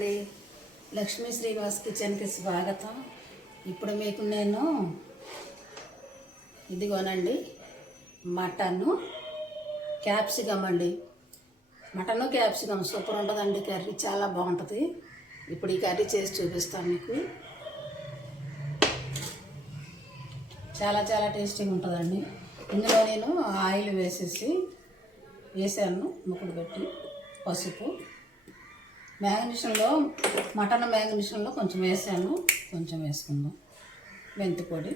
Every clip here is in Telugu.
అండి, లక్ష్మీ శ్రీనివాస్ కిచెన్కి స్వాగతం. ఇప్పుడు మీకు నేను ఇదిగోనండి మటను క్యాప్సికమ్ అండి. మటను క్యాప్సికమ్ సూపర్ ఉంటుందండి. కర్రీ చాలా బాగుంటుంది. ఇప్పుడు ఈ కర్రీ చేసి చూపిస్తాను మీకు. చాలా చాలా టేస్టీగా ఉంటుందండి. ఇందులో నేను ఆయిల్ వేసాను ముక్కలు పెట్టి, పసుపు మటన్ మ్యాగ్నేషన్లో కొంచెం వేసాను, కొంచెం వేసుకుందాం. మెంతి పొడి,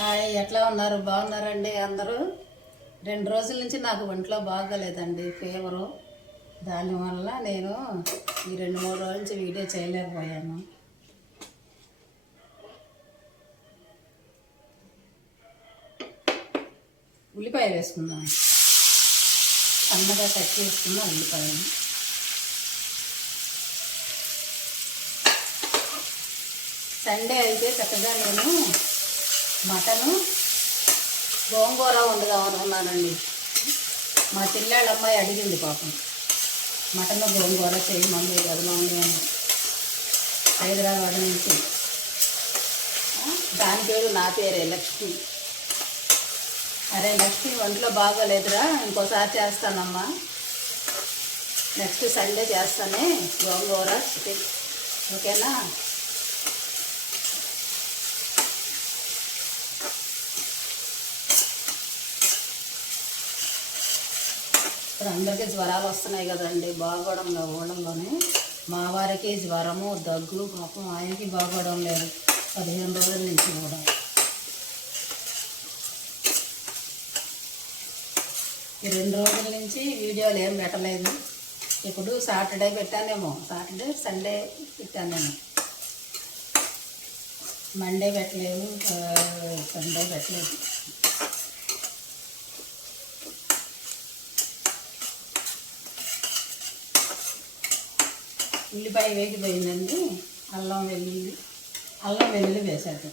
హాయ్, ఎట్లా ఉన్నారు? బాగున్నారండి అందరూ? 2 రోజుల నుంచి నాకు ఒంట్లో బాగోలేదండి, ఫీవరు. దానివల్ల నేను ఈ 2-3 రోజుల నుంచి వీడియో చేయలేకపోయాను. ఉల్లిపాయ వేసుకుందాం. సన్నగా కట్ చేసుకున్న ఉల్లిపాయలు. సండే అయితే చక్కగా నేను మటను గోంగూర వండుదామని ఉన్నానండి. మా చెల్లెళ్ళ అమ్మాయి అడిగింది పాపం, మటన్ గోంగూర చేయమంది కదా మమ్మీ అని, హైదరాబాద్ నుంచి. దాని పేరు నా పేరే, లక్ష్మి. అరే లక్ష్మి, ఒంట్లో బాగోలేదురా, ఇంకోసారి చేస్తానమ్మా. నెక్స్ట్ సండే చేస్తానే గోంగూర చికెన్, ఓకేనా? ఇప్పుడు అందరికీ జ్వరాలు వస్తున్నాయి కదండి, బాగోవడంలో ఊళ్ళల్లోనే. మా వారికి జ్వరము, దగ్గు, పాపం ఆయనకి బాగోవడం లేదు 15 రోజుల నుంచి కూడా. ఈ 2 రోజుల నుంచి వీడియోలు ఏం పెట్టలేదు. ఇప్పుడు సాటర్డే పెట్టానేమో, సండే పెట్టానేమో. మండే పెట్టలేదు, సండే పెట్టలేదు. ఉల్లిపాయ వేగిపోయిందండి. అల్లం వెల్లుల్లి వేసాడు.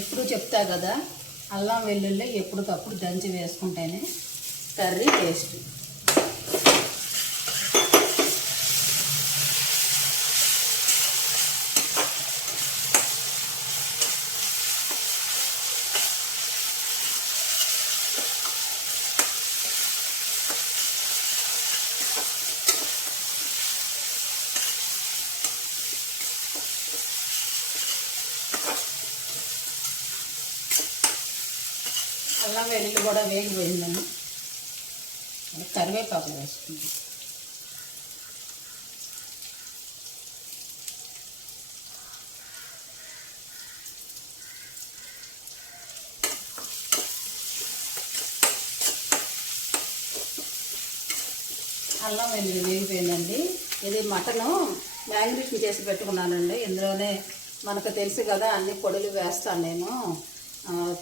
ఎప్పుడు చెప్తా కదా, అల్లం వెల్లుల్లి ఎప్పటికప్పుడు దంచి వేసుకుంటేనే కర్రీ టేస్ట్. అల్లం వెల్లుల్లి కూడా వేగిపోయిందని కరివేపాకు వేసుకుంది. అల్లం వెల్లుల్లి వేగిపోయిందండి. ఇది మటను మ్యాగ్నేషన్ చేసి పెట్టుకున్నానండి. ఇందులోనే మనకు తెలుసు కదా, అన్ని పొడులు వేస్తాను నేను.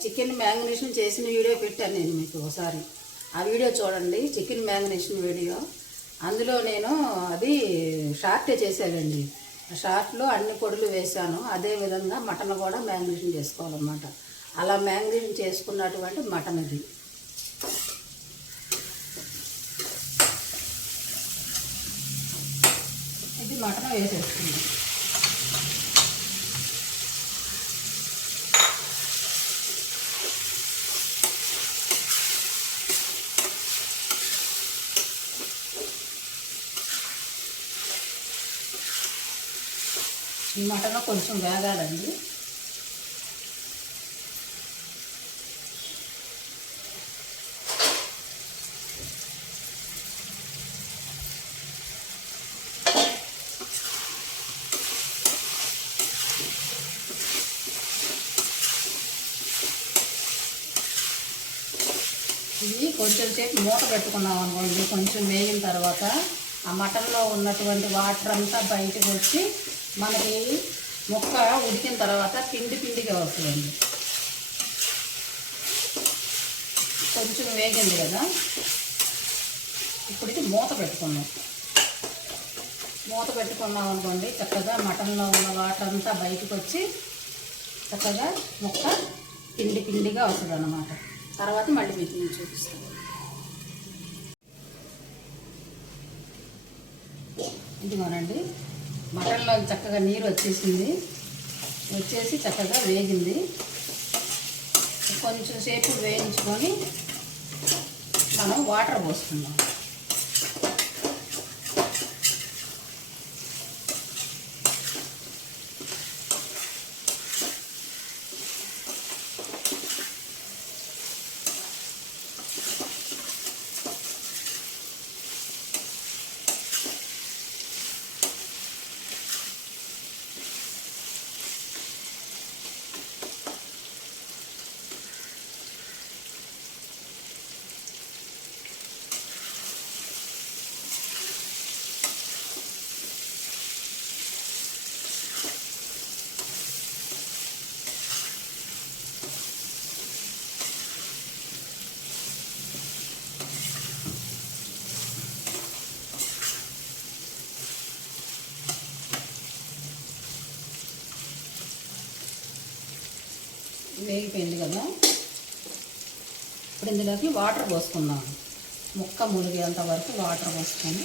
చికెన్ మ్యాగ్నేషన్ చేసిన వీడియో పెట్టాను నేను మీకు ఒకసారి, ఆ వీడియో చూడండి, చికెన్ మ్యాగ్నేషన్ వీడియో. అందులో నేను అది షార్టే చేశానండి. ఆ షార్ట్లో అన్ని పొడులు వేసాను. అదేవిధంగా మటన్ కూడా మ్యాగ్నేషన్ చేసుకోవాలన్నమాట. అలా మ్యాగ్నేషన్ చేసుకున్నటువంటి మటన్ ఇది మటన్ వేసేస్తుంది. ఈ మటన్ కొంచెం వేగాలండి. ఇది కొంచెం సేపు మూత పెట్టుకున్నాం అనుకోండి, కొంచెం వేగిన తర్వాత ఆ మటన్లో ఉన్నటువంటి వాటర్ అంతా బయటకు వచ్చి మనకి ముక్క ఉడికిన తర్వాత పిండి పిండిగా వస్తుందండి. కొంచెం వేగింది కదా, ఇప్పుడు ఇది మూత పెట్టుకున్నాం. మూత పెట్టుకున్నాం అనుకోండి, చక్కగా మటన్లో ఉన్న వాటర్ అంతా బయటకు వచ్చి చక్కగా ముక్క పిండి పిండిగా వస్తుంది అన్నమాట. తర్వాత మళ్ళీ మీకు నేను చూపిస్తాను. ఇదిగోనండి, మటన్లో చక్కగా నీరు వచ్చేసి చక్కగా వేగింది. కొంచెం సేపు వేయించుకొని మనం వాటర్ పోసుకుందాం. వేగిపోయింది కదా, ఇప్పుడు ఇందులోకి వాటర్ పోసుకుందాం. ముక్క మునిగేంత వరకు వాటర్ పోసుకొని,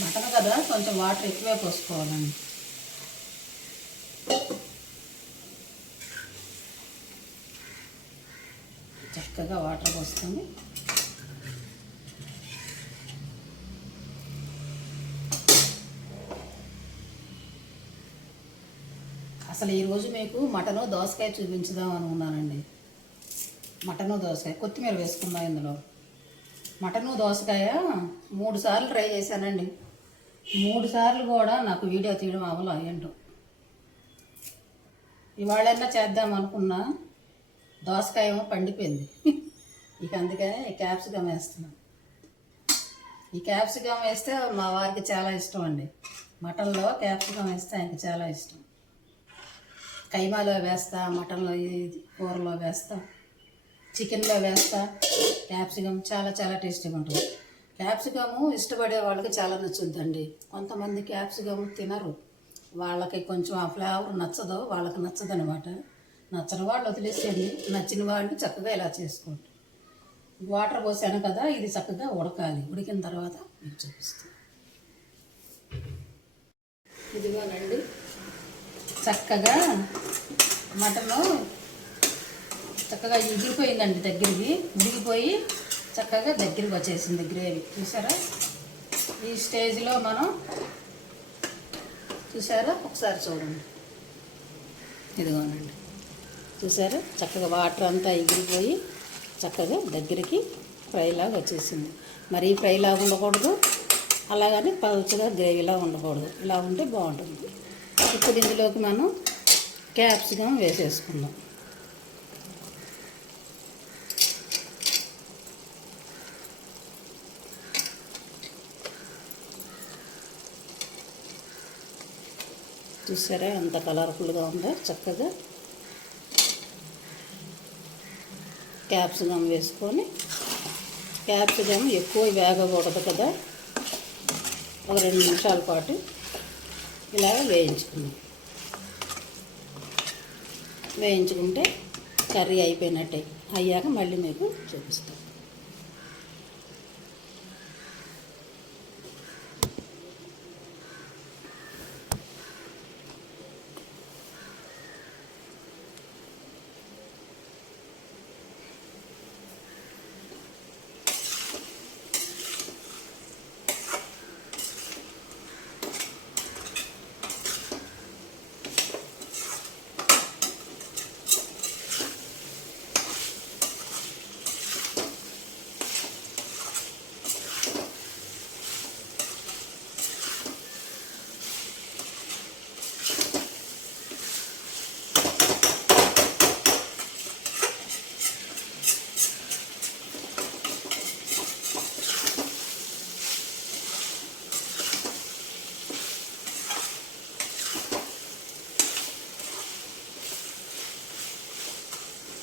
మటన్ కదా కొంచెం వాటర్ ఎక్కువే పోసుకోవాలండి. చక్కగా వాటర్ పోసుకొని అసలు ఈరోజు మీకు మటను దోసకాయ చూపించుదాం అనుకున్నానండి. మటను దోసకాయ కొత్తిమీర వేసుకుందాం ఇందులో. మటను దోసకాయ 3 సార్లు ట్రై చేశానండి. 3 సార్లు కూడా నాకు వీడియో తీయడం అవ్వలే. ఏంటో ఇవాళైనా చేద్దాం అనుకున్నా, దోసకాయ ఏమో పండిపోయింది. ఇక అందుకని ఈ క్యాప్సికమ్ వేస్తున్నాను. ఈ క్యాప్సికమ్ వేస్తే మా వారికి చాలా ఇష్టం అండి. మటన్లో క్యాప్సికమ్ వేస్తే ఆయనకి చాలా ఇష్టం. కైమాలో వేస్తా, మటన్లో కూరలో వేస్తా, చికెన్లో వేస్తా. క్యాప్సికమ్ చాలా చాలా టేస్టీగా ఉంటుంది. క్యాప్సికము ఇష్టపడే వాళ్ళకి చాలా నచ్చుద్దండి. కొంతమంది క్యాప్సికమ్ తినరు, వాళ్ళకి కొంచెం ఆ ఫ్లేవర్ నచ్చదు, వాళ్ళకి నచ్చదు అనమాట. నచ్చని వాళ్ళు వదిలేసేయండి, నచ్చిన వాళ్ళు చక్కగా ఇలా చేసుకోండి. వాటర్ పోసాను కదా, ఇది చక్కగా ఉడకాలి. ఉడికిన తర్వాత మీకు చూపిస్తాను. ఇదిగోనండి, చక్కగా మటను చక్కగా ఎగిరిపోయిందండి, దగ్గరికి ఉడికిపోయి చక్కగా దగ్గరికి వచ్చేసింది గ్రేవీ. చూసారా? ఈ స్టేజ్లో మనం చూసారా, ఒకసారి చూడండి. ఇదిగోనండి, చూసారా? చక్కగా వాటర్ అంతా ఎగిరిపోయి చక్కగా దగ్గరికి ఫ్రైలాగా వచ్చేసింది. మరీ ఫ్రైలాగా ఉండకూడదు, అలాగని పలుచగా గ్రేవీలా ఉండకూడదు. ఇలా ఉంటే బాగుంటుంది. ఇప్పుడు ఇందులోకి మనం క్యాప్సికమ్ వేసేసుకుందాం. చూసారా ఎంత కలర్ఫుల్గా ఉందో? చక్కగా క్యాప్సికమ్ వేసుకొని, క్యాప్సికమ్ ఎక్కువ వేగకూడదు కదా, ఒక 2 నిమిషాల పాటు ఇలాగ వేయించుకుంటే కర్రీ అయిపోయినట్టే. అయ్యాక మళ్ళీ మీకు చూపిస్తాను.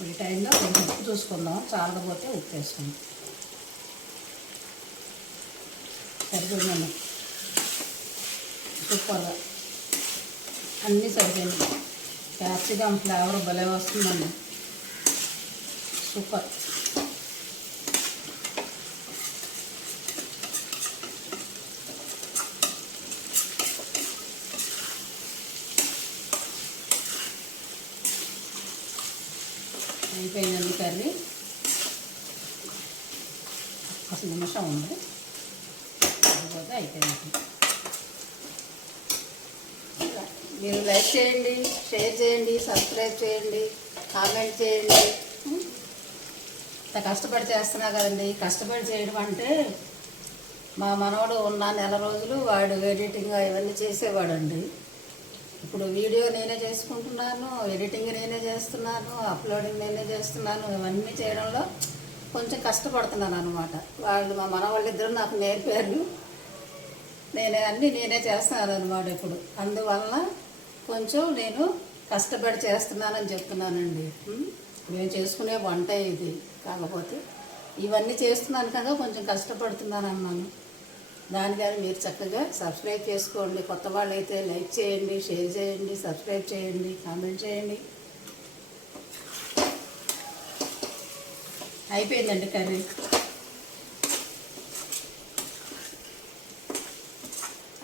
ఈ టైంలో కొంచెం ఉప్పు చూసుకుందాం, చాలకపోతే ఉప్పు వేసుకుందాం. సరిపోయిందండి, సూపర్గా అన్నీ సరిపోయింది. క్యాప్సికమ్ ఫ్లేవర్ భలే వస్తుందండి, సూపర్. అయిపోయిందండి కర్రీ, ఒక నిమిషం ఉంది, అయిపోతే అయిపోయింది. మీరు లైక్ చేయండి, షేర్ చేయండి, సబ్స్క్రైబ్ చేయండి, కామెంట్ చేయండి. ఇంత కష్టపడి చేస్తున్నా కదండి. కష్టపడి చేయడం అంటే మా మనవడు ఉన్న నెల రోజులు వాడు ఎడిటింగ్ ఇవన్నీ చేసేవాడండి. ఇప్పుడు వీడియో నేనే చేసుకుంటున్నాను, ఎడిటింగ్ నేనే చేస్తున్నాను, అప్లోడింగ్ నేనే చేస్తున్నాను. ఇవన్నీ చేయడంలో కొంచెం కష్టపడుతున్నాను అనమాట. వాళ్ళు మా మనవాళ్ళిద్దరూ నాకు నేర్పారు, నేనే చేస్తున్నాను అనమాట ఇప్పుడు. అందువలన కొంచెం నేను కష్టపడి చేస్తున్నానని చెప్తున్నానండి. నేను చేసుకునే వంట ఇది, కాకపోతే ఇవన్నీ చేస్తున్నాను కదా, కొంచెం కష్టపడుతున్నాను అన్నాను. దానికని మీరు చక్కగా సబ్స్క్రైబ్ చేసుకోండి. కొత్త వాళ్ళు అయితే లైక్ చేయండి, షేర్ చేయండి, సబ్స్క్రైబ్ చేయండి, కామెంట్ చేయండి. అయిపోయిందండి కర్రీ,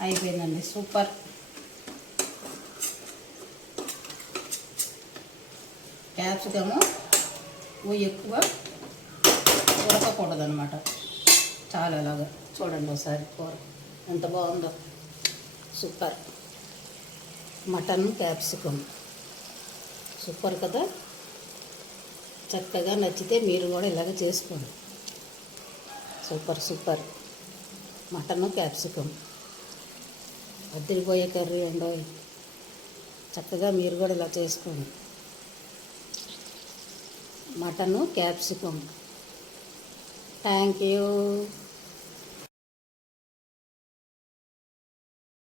అయిపోయిందండి, సూపర్. క్యాప్సికము ఎక్కువ ఉడకకూడదనమాట, చాలా ఇలాగా చూడండి ఒకసారి కూర ఎంత బాగుందో, సూపర్. మటన్ క్యాప్సికమ్ సూపర్ కదా. చక్కగా నచ్చితే మీరు కూడా ఇలాగ చేసుకోండి. సూపర్ సూపర్ మటన్ క్యాప్సికమ్ అద్దరిపోయే కర్రీ అండి. చక్కగా మీరు కూడా ఇలా చేసుకోండి. Mutton capsicum. Thank you.